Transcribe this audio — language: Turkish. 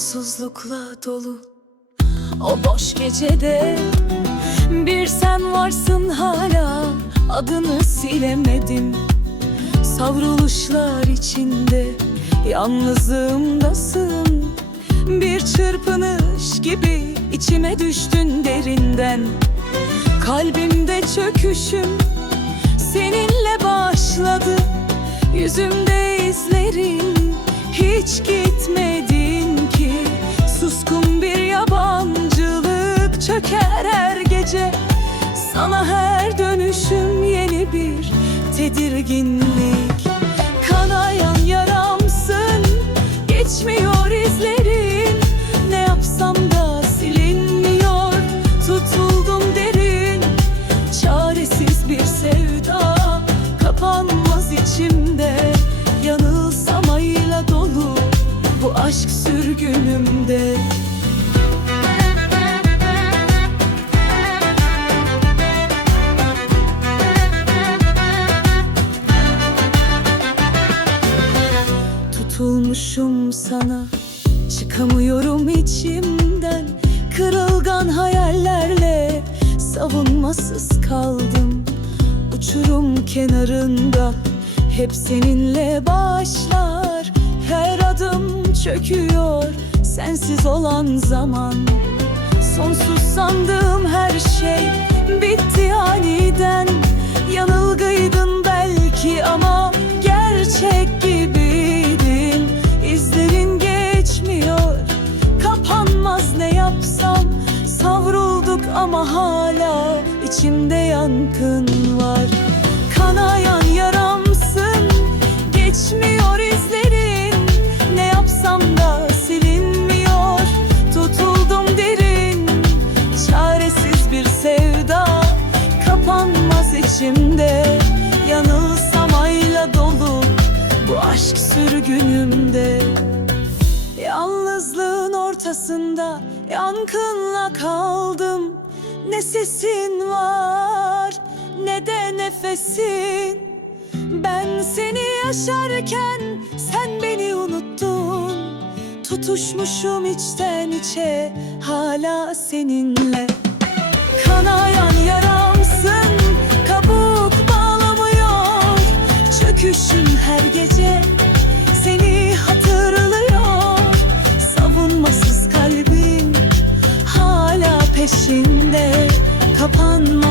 umutsuzlukla dolu. O boş gecede bir sen varsın hala. Adını silemedim. Savruluşlar içinde yalnızlığımdasın. Bir çırpınış gibi içime düştün derinden. Kalbimde çöküşüm seninle başladı. Yüzümde izlerin hiç gitmedin çöker her gece. Sana her dönüşüm yeni bir tedirginlik. Kanayan yaramsın geçmiyor izlerin. Ne yapsam da silinmiyor tutuldum derin. Çaresiz bir sevda kapanmaz içimde. Yanılsam ayla dolu bu aşk sürgünümde Tutulmuşum sana. Çıkamıyorum içimden. Kırılgan hayallerle Savunmasız kaldım. Uçurum kenarında Hep seninle başlar. Her adım çöküyor Sensiz olan zaman. Sonsuz sandığım her şey Bitti aniden hala içimde yankın var. Kanayan yaramsın Geçmiyor izlerin. Ne yapsam da silinmiyor Tutuldum derin. Çaresiz bir sevda Kapanmaz içimde. Yanılsam ayla dolu Bu aşk sürgünümde. Yalnızlığın ortasında yankınla kaldım Ne sesin var ne de nefesin. Ben seni yaşarken sen beni unuttun. Tutuşmuşum içten içe hala seninle. Kanayan yaramsın kapanma.